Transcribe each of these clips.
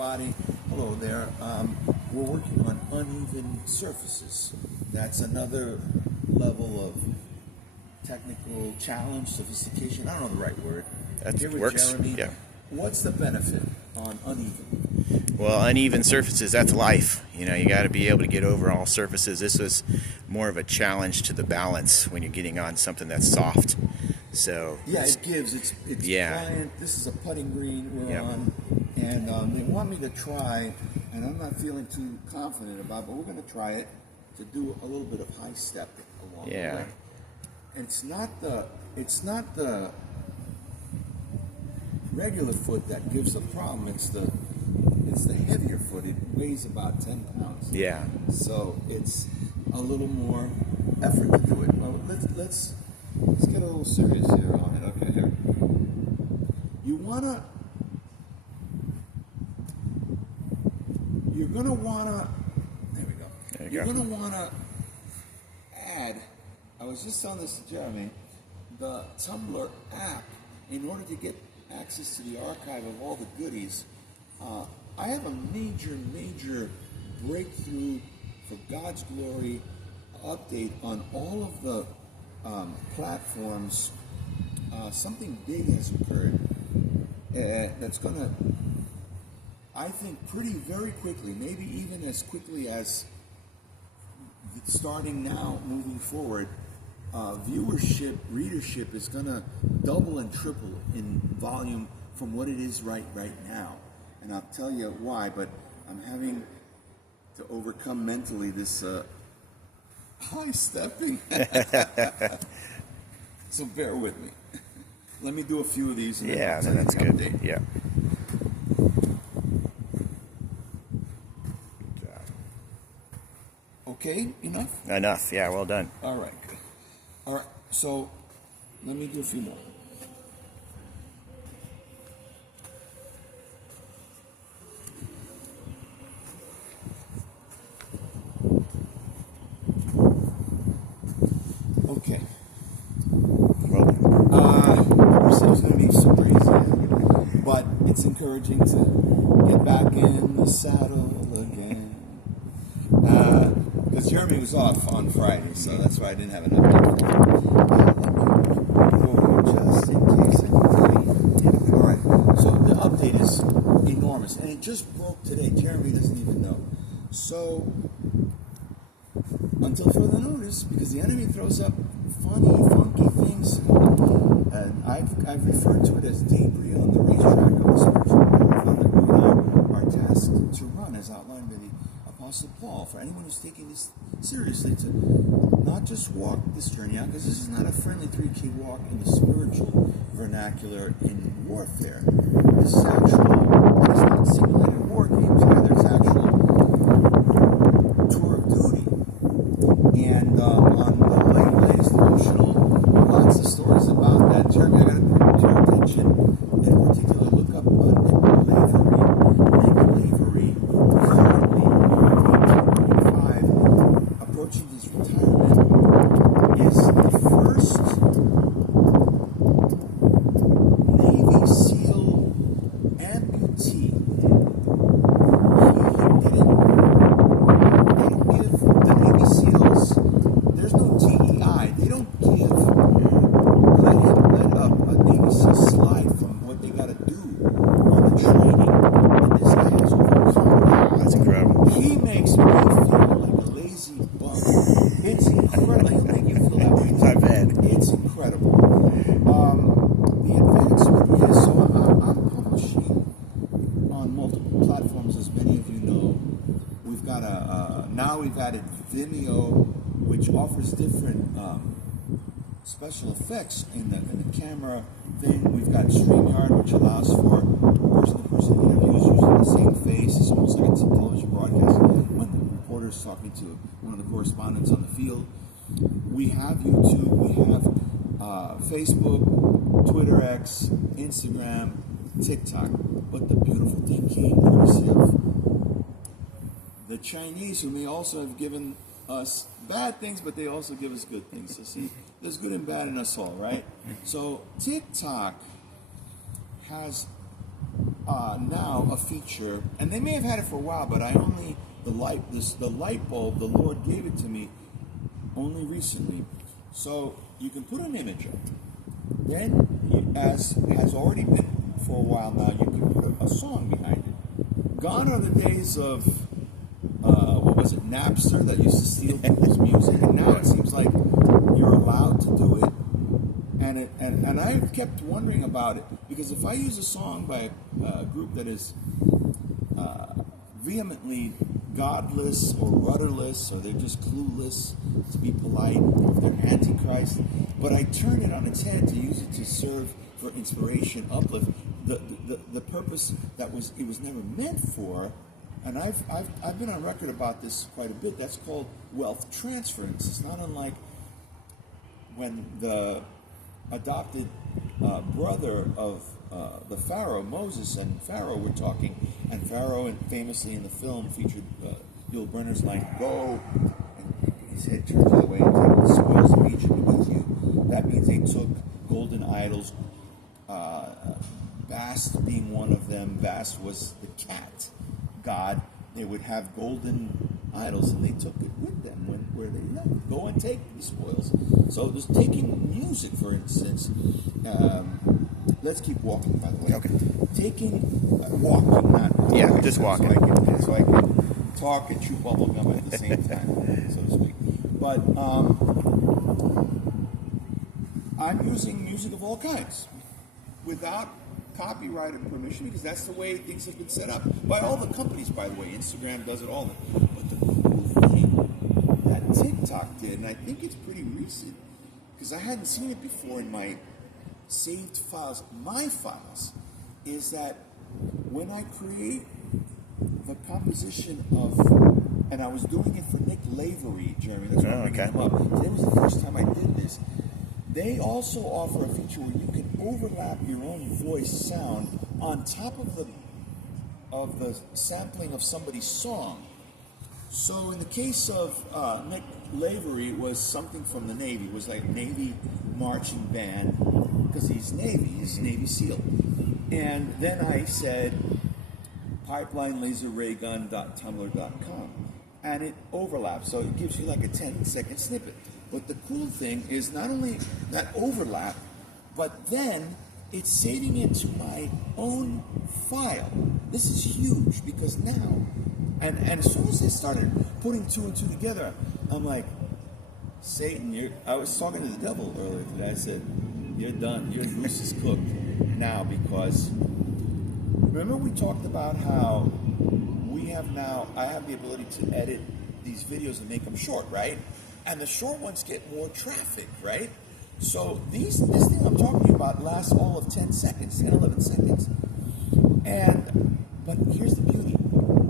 everybody. Hello there. We're working on uneven surfaces. That's another level of technical challenge, sophistication. I don't know the right word. That Here with works. Jeremy. Yeah. What's the benefit on uneven? Well, uneven surfaces, that's life. You know, you got to be able to get over all surfaces. This was more of a challenge to the balance when you're getting on something that's soft. So yeah, it gives. It's pliant. This is a putting green we're on, and they want me to try, and I'm not feeling too confident about, but we're going to try it to do a little bit of high stepping along the way. And it's not the regular foot that gives the problem. It's the heavier foot. It weighs about 10 pounds. Yeah. So it's a little more effort to do it. Well, let's get a little serious here on it. Okay, here. You're gonna wanna. There we go. You're gonna wanna add. I was just telling this to Jeremy. The Tumblr app, in order to get access to the archive of all the goodies. I have a major breakthrough for God's glory update on all of the platforms. Something big has occurred that's going to, I think, very quickly, maybe even as quickly as starting now, moving forward, viewership, readership is going to double and triple in volume from what it is right now. And I'll tell you why, but I'm having to overcome mentally this high stepping. So bear with me. Let me do a few of these. And then that's good. Update. Yeah. Okay, enough? Enough. Yeah, well done. All right, good. All right, so let me do a few more. Okay. It's going to be super easy, but it's encouraging to get back in the saddle again. Because Jeremy was off on Friday, so that's why I didn't have an update for him. Just in case anything. All right. So the update is enormous, and it just broke today. Jeremy doesn't even know. So until further notice, because the enemy throws up funny, funky things, and I've referred to it as debris on the racetrack of the spiritual marathon that we now are tasked to run, as outlined by the Apostle Paul. For anyone who's taking this seriously, to not just walk this journey out, because this is not a friendly 3K walk in the spiritual vernacular in warfare. This is actual, it's not simulated war games either, it's actual tour of duty. And on the latest devotional, lots of stories about that. Jeremy, I got to bring to your attention, in particular, look up Nick Lavery, currently 18.5, approaching his retirement, is the first Navy SEAL amputee. There's no DEI. They don't let a Navy SEAL slide from what they got to do on the training. And this guy has overcome that. That's incredible. He makes me feel like a lazy bum. It's incredible. I think you feel that way. I bet. It's incredible. The advancement is, so I'm publishing on multiple platforms, as many of you know. We've got now we've added Vimeo, which offers different special effects in the camera thing. We've got StreamYard, which allows for person-to-person interviews using the same face. It's almost like it's a television broadcast when the reporter's talking to one of the correspondents on the field. We have YouTube, we have Facebook, Twitter X, Instagram, TikTok. But the beautiful thing came courtesy of the Chinese, who may also have given us bad things, but they also give us good things. So see, there's good and bad in us all, right? So TikTok has now a feature, and they may have had it for a while, but the light bulb, the Lord gave it to me only recently. So you can put an image up. Then, as has already been for a while now, you can put a song behind it. Gone are the days of what was it, Napster, that used to steal people's music, and now it seems like you're allowed to do it. And I've kept wondering about it, because if I use a song by a group that is vehemently godless or rudderless, or they're just clueless, to be polite, or if they're antichrist, but I turn it on its head to use it to serve for inspiration, uplift, the purpose that it was never meant for. And I've been on record about this quite a bit. That's called wealth transference. It's not unlike when the adopted brother of the Pharaoh, Moses, and Pharaoh were talking, and Pharaoh, and famously in the film featured Bill Brenner's line, "Go," and his head turns the other way, and take the spoils of Egypt with you. That means they took golden idols, Bast being one of them. Bast was the cat god. They would have golden idols, and they took it with them where they left. Go and take the spoils. So there's taking music, for instance. Let's keep walking, by the way. Okay. Walking, not yeah, just walking. So I can talk and chew bubble gum at the same time, so to speak. But I'm using music of all kinds without copyright or permission, because that's the way things have been set up by all the companies, by the way. Instagram does it all. But the cool thing that TikTok did, and I think it's pretty recent, because I hadn't seen it before in my saved files, my files, is that when I create the composition of, and I was doing it for Nick Lavery, Jeremy, that's why I'm bringing him up. Today was the first time I did this. They also offer a feature where you can overlap your own voice sound on top of the sampling of somebody's song. So in the case of Nick Lavery, it was something from the Navy. It was like Navy marching band, because he's Navy SEAL. And then I said pipelinelaserraygun.tumblr.com, and it overlaps, so it gives you like a 10-second snippet. But the cool thing is not only that overlap, but then it's saving it to my own file. This is huge, because now, and as soon as they started putting two and two together, I'm like, Satan, I was talking to the devil earlier today. I said, you're done. Your goose is cooked now, because remember we talked about how I have the ability to edit these videos and make them short, right? And the short ones get more traffic, right? So this thing I'm talking to you about lasts all of 10 seconds, 10, 11 seconds. But here's the beauty.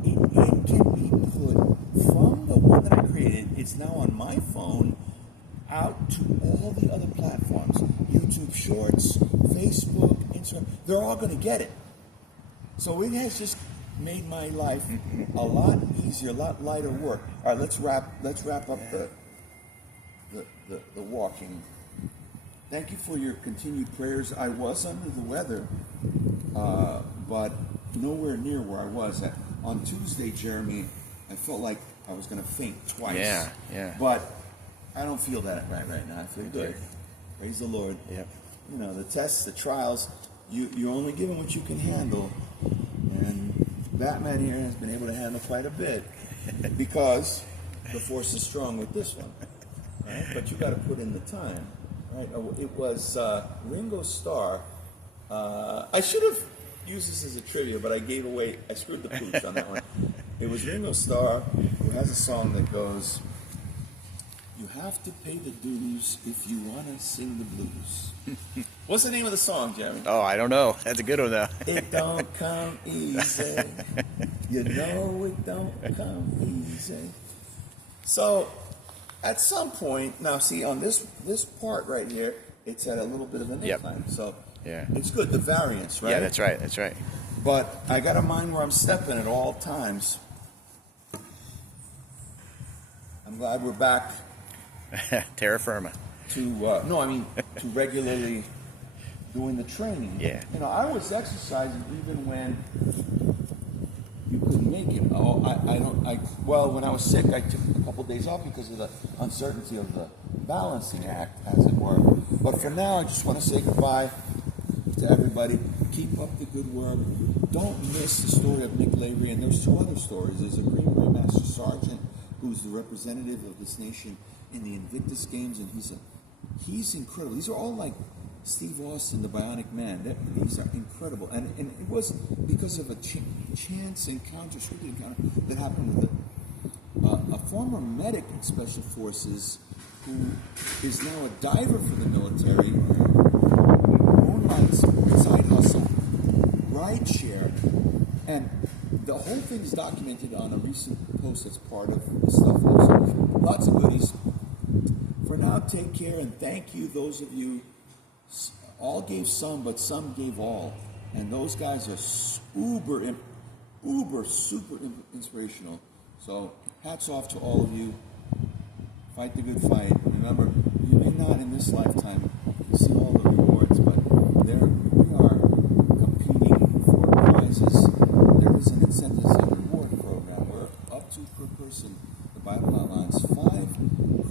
It can be put from the one that I created, it's now on my phone, out to all the other platforms. YouTube Shorts, Facebook, Instagram, they're all going to get it. So it has just made my life a lot easier, a lot lighter work. All right, let's wrap up the walking. Thank you for your continued prayers. I was under the weather, but nowhere near where I was. On Tuesday, Jeremy, I felt like I was going to faint twice. Yeah. But I don't feel that right now. I feel good. Praise the Lord. Yep. You know, the tests, the trials, you're only given what you can handle. And Batman here has been able to handle quite a bit, because the force is strong with this one. Right? But you got to put in the time. Right? It was Ringo Starr. I should have used this as a trivia, but I screwed the pooch on that one. It was Ringo Starr, who has a song that goes, "You have to pay the dues if you want to sing the blues." What's the name of the song, Jeremy? Oh, I don't know. That's a good one, though. It don't come easy. You know it don't come easy. So, at some point, now see, on this part right here, it's at a little bit of an incline. So, it's good, the variance, right? Yeah, that's right. But I got to mind where I'm stepping at all times. I'm glad we're back. Terra firma. To regularly doing the training. Yeah. You know, I was exercising even when you couldn't make it. Oh, well, when I was sick, I took a couple of days off because of the uncertainty of the balancing act, as it were. But for now, I just want to say goodbye to everybody. Keep up the good work. Don't miss the story of Nick Lavery. And there's 2 other stories. There's a Green Beret Master Sergeant who's the representative of this nation in the Invictus Games, and he's incredible. These are all like Steve Austin, the Bionic Man. These are incredible. And it was because of a chance encounter, scripted encounter, that happened with a former medic in Special Forces who is now a diver for the military, moonlights, side hustle, ride share. And the whole thing is documented on a recent post that's part of the stuff. So lots of goodies. For now, take care and thank you, those of you. All gave some, but some gave all. And those guys are super inspirational. So hats off to all of you. Fight the good fight. Remember, you may not in this lifetime see all the rewards, but we are competing for prizes. There is an incentives and reward program where up to per person, the Bible outlines 5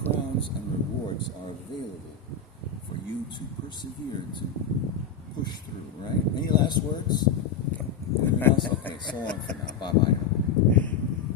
crowns and rewards are available for you to persevere, to push through, right? Any last words? Anything else? Okay, so on for now. Bye-bye.